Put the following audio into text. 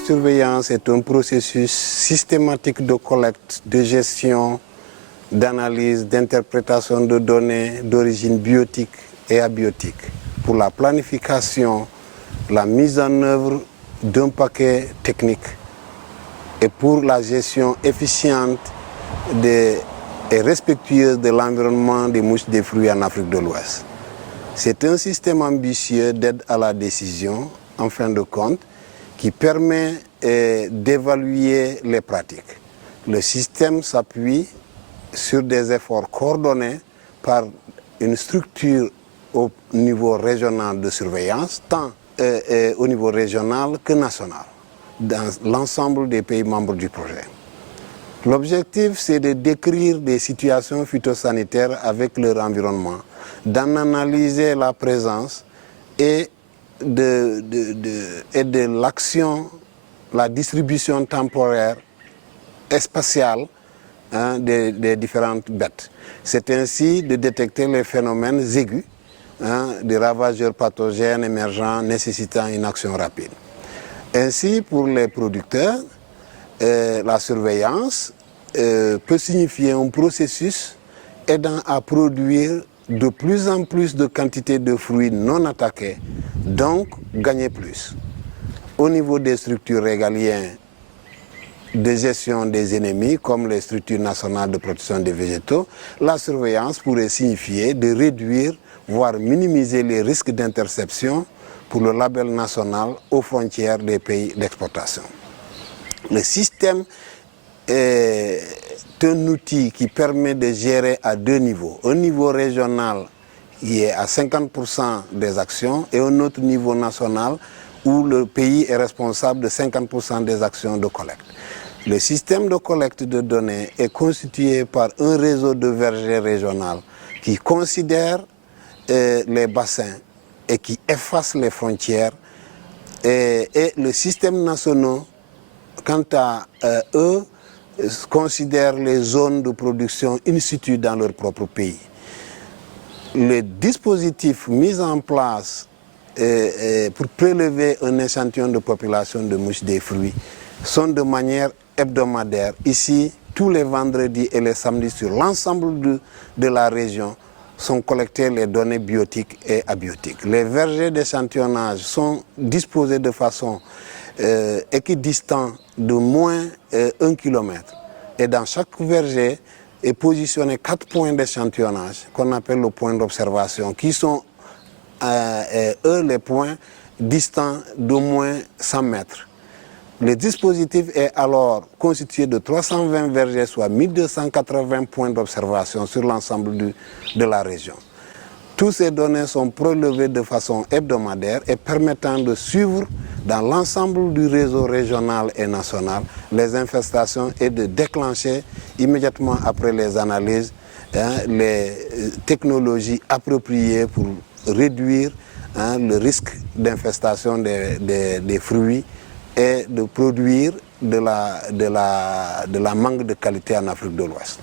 biosurveillance est un processus systématique de collecte, de gestion, d'analyse, d'interprétation de données d'origine biotique et abiotique pour la planification, la mise en œuvre d'un paquet technique et pour la gestion efficiente et respectueuse de l'environnement des mouches des fruits en Afrique de l'Ouest. C'est un système ambitieux d'aide à la décision, en fin de compte, qui permet d'évaluer les pratiques. Le système s'appuie sur des efforts coordonnés par une structure au niveau régional de surveillance, tant au niveau régional que national, dans l'ensemble des pays membres du projet. L'objectif, c'est de décrire des situations phytosanitaires avec leur environnement, d'en analyser la présence et de l'action, la distribution temporaire et spatiale des différentes bêtes. C'est ainsi de détecter les phénomènes aigus des ravageurs pathogènes émergents nécessitant une action rapide. Ainsi, pour les producteurs, la surveillance peut signifier un processus aidant à produire de plus en plus de quantités de fruits non attaqués, donc gagner plus. Au niveau des structures régaliennes de gestion des ennemis, comme les structures nationales de protection des végétaux, la surveillance pourrait signifier de réduire, voire minimiser les risques d'interception pour le label national aux frontières des pays d'exportation. Le système est un outil qui permet de gérer à deux niveaux. Un niveau régional qui est à 50% des actions et un autre niveau national où le pays est responsable de 50% des actions de collecte. Le système de collecte de données est constitué par un réseau de vergers régional qui considère les bassins et qui efface les frontières et le système national, quant à eux, considèrent les zones de production in situ dans leur propre pays. Les dispositifs mis en place pour prélever un échantillon de population de mouches des fruits sont de manière hebdomadaire. Ici, tous les vendredis et les samedis sur l'ensemble de la région sont collectées les données biotiques et abiotiques. Les vergers d'échantillonnage sont disposés de façon équidistante de moins 1 km. Et dans chaque verger est positionné 4 points d'échantillonnage qu'on appelle le point d'observation, qui sont eux les points distants d'au moins 100 mètres. Le dispositif est alors constitué de 320 vergers, soit 1280 points d'observation sur l'ensemble de la région. Toutes ces données sont prélevées de façon hebdomadaire et permettant de suivre dans l'ensemble du réseau régional et national les infestations et de déclencher immédiatement après les analyses les technologies appropriées pour réduire le risque d'infestation des fruits et de produire de la mangue de qualité en Afrique de l'Ouest.